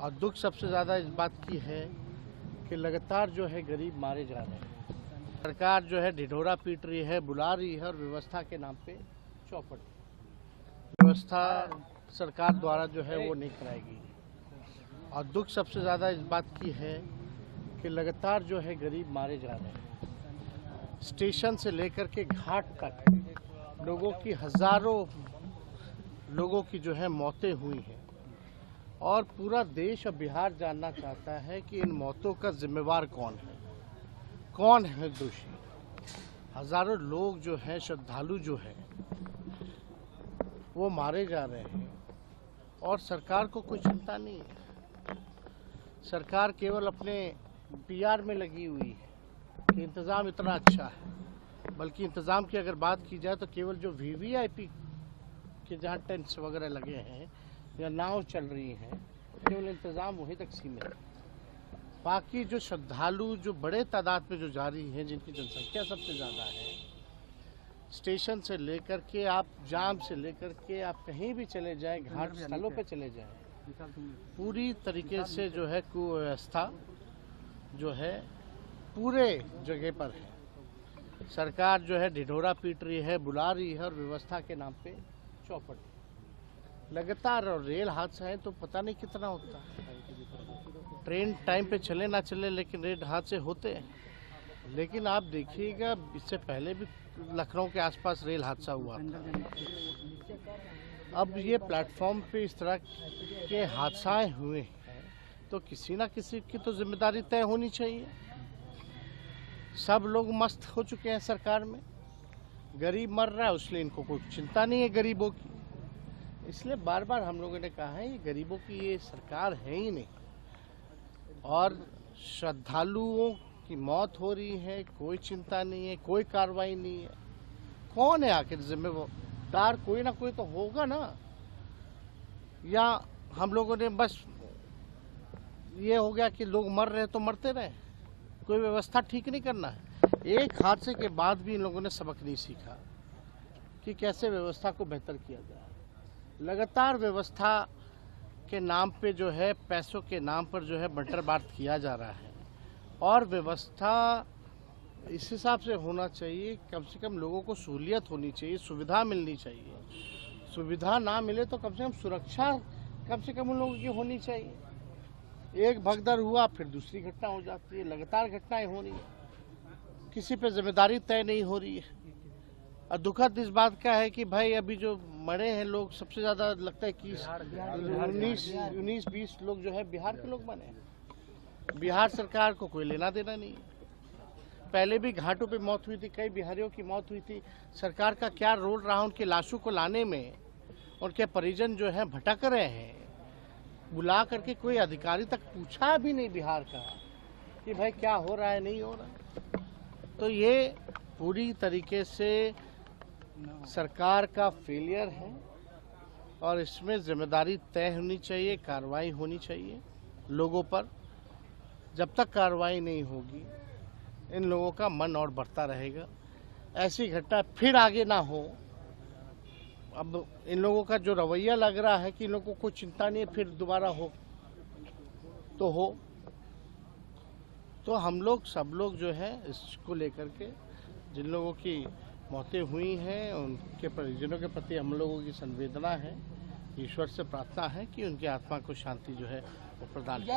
और दुख सबसे ज़्यादा इस बात की है कि लगातार जो है गरीब मारे जा रहे हैं। सरकार जो है ढिढोरा पीट रही है, बुला रही है और व्यवस्था के नाम पे चौपट। व्यवस्था सरकार द्वारा जो है वो नहीं कराएगी। और दुख सबसे ज़्यादा इस बात की है कि लगातार जो है गरीब मारे जा रहे हैं। स्टेशन से लेकर के घाट तक लोगों की हज़ारों लोगों की जो है मौतें हुई हैं और पूरा देश और बिहार जानना चाहता है कि इन मौतों का जिम्मेवार कौन है दोषी। हजारों लोग जो हैं, श्रद्धालु जो हैं, वो मारे जा रहे हैं और सरकार को कोई चिंता नहीं है। सरकार केवल अपने पीआर में लगी हुई है कि इंतज़ाम इतना अच्छा है, बल्कि इंतज़ाम की अगर बात की जाए तो केवल जो वीवीआईपी के जहाँ टेंट्स वगैरह लगे हैं या नाव चल रही हैं, केवल इंतज़ाम वहीं तक सीमित है। बाकी जो श्रद्धालु जो बड़े तादाद में जो जा रही हैं, जिनकी जनसंख्या सबसे ज़्यादा है, स्टेशन से लेकर के आप जाम से लेकर के आप कहीं भी चले जाएं, घाट स्थलों पे चले जाएं, पूरी तरीके से जो है कुव्यवस्था जो है पूरे जगह पर है। सरकार जो है ढिढोरा पीट रही है, बुला रही है और व्यवस्था के नाम पे चौपट। लगातार और रेल हादसा है तो पता नहीं कितना होता है। ट्रेन टाइम पे चले ना चले लेकिन रेल हादसे होते हैं। लेकिन आप देखिएगा, इससे पहले भी लखनऊ के आसपास रेल हादसा हुआ था। अब ये प्लेटफॉर्म पे इस तरह के हादसाएं हुए हैं तो किसी ना किसी की तो जिम्मेदारी तय होनी चाहिए। सब लोग मस्त हो चुके हैं सरकार में, गरीब मर रहा है इसलिए इनको कोई चिंता नहीं है गरीबों की। इसलिए बार बार हम लोगों ने कहा है ये गरीबों की ये सरकार है ही नहीं। और श्रद्धालुओं की मौत हो रही है, कोई चिंता नहीं है, कोई कार्रवाई नहीं है। कौन है आखिर जिम्मेदार? कोई ना कोई तो होगा ना। या हम लोगों ने बस ये हो गया कि लोग मर रहे तो मरते रहे, कोई व्यवस्था ठीक नहीं करना है। एक हादसे के बाद भी इन लोगों ने सबक नहीं सीखा कि कैसे व्यवस्था को बेहतर किया जाए। लगातार व्यवस्था के नाम पे जो है, पैसों के नाम पर जो है बंटर बांट किया जा रहा है। और व्यवस्था इस हिसाब से होना चाहिए, कम से कम लोगों को सहूलियत होनी चाहिए, सुविधा मिलनी चाहिए। सुविधा ना मिले तो कम से कम सुरक्षा कम से कम उन लोगों की होनी चाहिए। एक भगदड़ हुआ फिर दूसरी घटना हो जाती है, लगातार घटनाएं हो रही है, किसी पे जिम्मेदारी तय नहीं हो रही है। और दुखद इस बात का है कि भाई अभी जो मरे हैं लोग, सबसे ज़्यादा लगता है कि 19-20 लोग जो है बिहार के लोग मरे हैं। बिहार सरकार को कोई लेना देना नहीं है। पहले भी घाटों पे मौत हुई थी, कई बिहारियों की मौत हुई थी। सरकार का क्या रोल रहा उनके लाशों को लाने में? उनके परिजन जो हैं भटक रहे हैं, बुला करके कोई अधिकारी तक पूछा भी नहीं बिहार का कि भाई क्या हो रहा है, नहीं हो रहा। तो ये पूरी तरीके से सरकार का फेलियर है और इसमें जिम्मेदारी तय होनी चाहिए, कार्रवाई होनी चाहिए लोगों पर। जब तक कार्रवाई नहीं होगी इन लोगों का मन और बढ़ता रहेगा। ऐसी घटना फिर आगे ना हो। अब इन लोगों का जो रवैया लग रहा है कि इन लोगों को कोई चिंता नहीं है, फिर दोबारा हो तो हो। तो हम लोग सब लोग जो है इसको लेकर के, जिन लोगों की मौतें हुई हैं उनके परिजनों के प्रति हम लोगों की संवेदना है। ईश्वर से प्रार्थना है कि उनकी आत्मा को शांति जो है वो प्रदान करें।